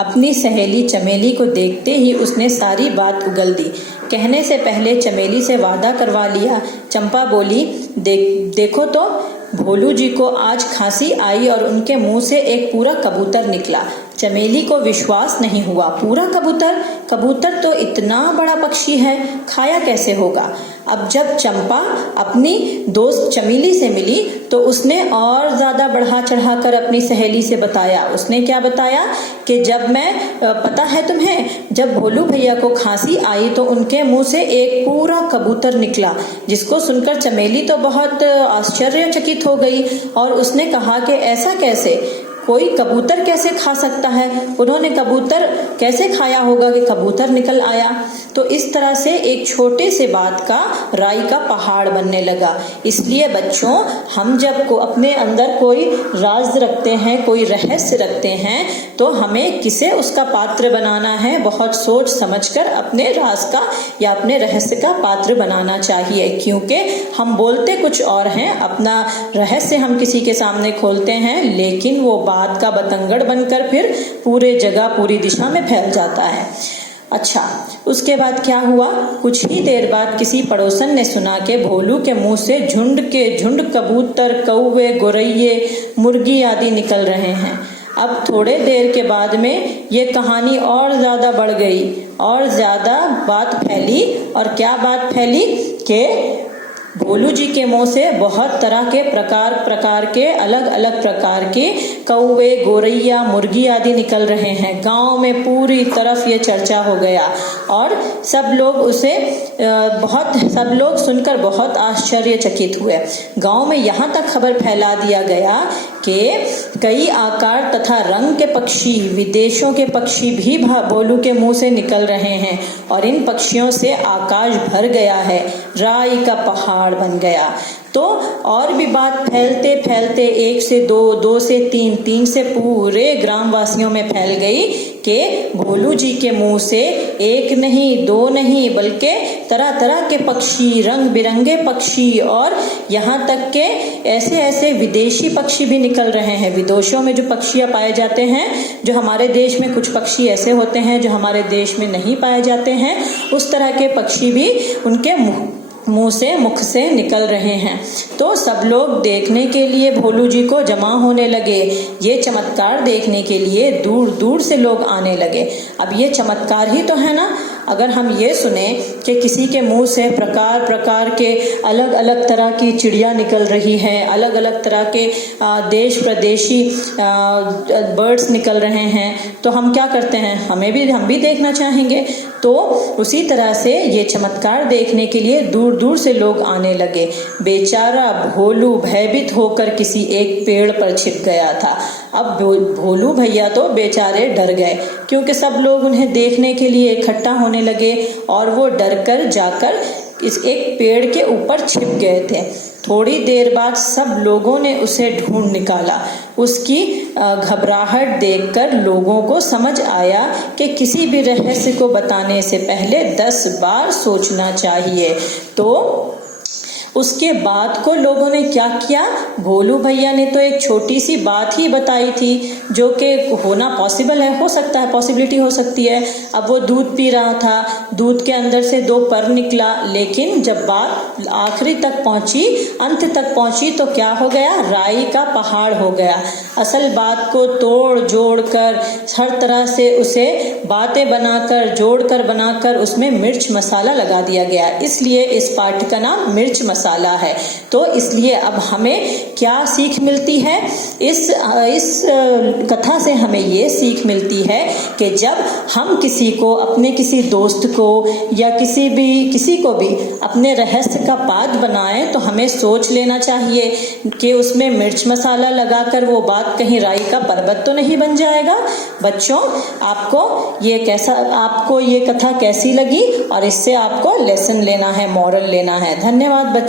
अपनी सहेली चमेली को देखते ही उसने सारी बात उगल दी। कहने से पहले चमेली से वादा करवा लिया। चंपा बोली, देखो तो भोलू जी को आज खांसी आई और उनके मुंह से एक पूरा कबूतर निकला। चमेली को विश्वास नहीं हुआ। पूरा कबूतर? कबूतर तो इतना बड़ा पक्षी है, खाया कैसे होगा? अब जब चंपा अपनी दोस्त चमेली से मिली तो उसने और ज्यादा बढ़ा चढ़ाकर अपनी सहेली से बताया। उसने क्या बताया कि पता है तुम्हें, जब भोलू भैया को खांसी आई तो उनके मुंह से एक पूरा कबूतर निकला। जिसको सुनकर चमेली तो बहुत आश्चर्यचकित हो गई और उसने कहा कि ऐसा कैसे, कोई कबूतर कैसे खा सकता है? उन्होंने कबूतर कैसे खाया होगा कि कबूतर निकल आया? तो इस तरह से एक छोटे से बात का राई का पहाड़ बनने लगा। इसलिए बच्चों, हम जब अपने अंदर कोई राज रखते हैं, कोई रहस्य रखते हैं, तो हमें किसे उसका पात्र बनाना है, बहुत सोच समझकर अपने राज का या अपने रहस्य का पात्र बनाना चाहिए। क्योंकि हम बोलते कुछ और हैं, अपना रहस्य हम किसी के सामने खोलते हैं, लेकिन वो बात का बतंगड़ बनकर फिर पूरे जगह पूरी दिशा में फैल जाता है। अच्छा, उसके बाद क्या हुआ? कुछ ही देर बाद किसी पड़ोसन ने सुना कि भोलू के मुंह से झुंड के झुंड कबूतर, कौवे, गोरैये, मुर्गी आदि निकल रहे हैं। अब थोड़े देर के बाद में ये कहानी और ज्यादा बढ़ गई और ज्यादा बात फैली। और क्या बात फैली कि भोलू जी के मुंह से बहुत तरह के प्रकार के अलग अलग प्रकार के कौवे, गोरैया, मुर्गी आदि निकल रहे हैं। गांव में पूरी तरफ ये चर्चा हो गया और सब लोग सुनकर बहुत आश्चर्यचकित हुए। गांव में यहाँ तक खबर फैला दिया गया कि कई आकार तथा रंग के पक्षी, विदेशों के पक्षी भी भोलू के मुंह से निकल रहे हैं और इन पक्षियों से आकाश भर गया है, राई का पहाड़ बन गया। तो और भी बात फैलते फैलते 1 से 2, 2 से 3, 3 से पूरे ग्रामवासियों में फैल गई कि भोलू जी के मुंह से 1 नहीं, 2 नहीं, बल्कि तरह तरह के पक्षी, रंग बिरंगे पक्षी और यहाँ तक के ऐसे ऐसे विदेशी पक्षी भी निकल रहे हैं। विदेशों में जो पक्षियां पाए जाते हैं, जो हमारे देश में कुछ पक्षी ऐसे होते हैं जो हमारे देश में नहीं पाए जाते हैं, उस तरह के पक्षी भी उनके मुख से निकल रहे हैं। तो सब लोग देखने के लिए भोलू जी को जमा होने लगे। ये चमत्कार देखने के लिए दूर दूर से लोग आने लगे। अब ये चमत्कार ही तो है ना। अगर हम ये सुने कि किसी के मुंह से प्रकार प्रकार के अलग अलग तरह की चिड़िया निकल रही है, अलग अलग तरह के देश प्रदेशी बर्ड्स निकल रहे हैं, तो हम क्या करते हैं, हम भी देखना चाहेंगे। तो उसी तरह से ये चमत्कार देखने के लिए दूर दूर से लोग आने लगे। बेचारा भोलू भयभीत होकर किसी एक पेड़ पर छिप गया था। अब भोलू भैया तो बेचारे डर गए, क्योंकि सब लोग उन्हें देखने के लिए इकट्ठा होने लगे और वो डरकर जाकर इस एक पेड़ के ऊपर छिप गए थे। थोड़ी देर बाद सब लोगों ने उसे ढूंढ निकाला। उसकी घबराहट देखकर लोगों को समझ आया कि किसी भी रहस्य को बताने से पहले 10 बार सोचना चाहिए। तो उसके बाद को लोगों ने क्या किया, भोलू भैया ने तो एक छोटी सी बात ही बताई थी जो कि होना पॉसिबल है, हो सकता है, पॉसिबिलिटी हो सकती है। अब वो दूध पी रहा था, दूध के अंदर से 2 पर निकला, लेकिन जब बात आखिरी तक पहुंची, अंत तक पहुंची, तो क्या हो गया, राई का पहाड़ हो गया। असल बात को तोड़ जोड़ कर, हर तरह से उसे बातें बनाकर, जोड़कर बनाकर उसमें मिर्च मसाला लगा दिया गया। इसलिए इस पाठ का नाम मिर्च मसाला है। तो इसलिए अब हमें क्या सीख मिलती है, इस कथा से हमें ये सीख मिलती है कि जब हम किसी को, अपने किसी दोस्त को या किसी को भी अपने रहस्य का पात्र बनाएं, तो हमें सोच लेना चाहिए कि उसमें मिर्च मसाला लगाकर वो बात कहीं राई का पर्वत तो नहीं बन जाएगा। बच्चों, आपको ये कथा कैसी लगी और इससे आपको लेसन लेना है, मॉरल लेना है। धन्यवाद बच्चों।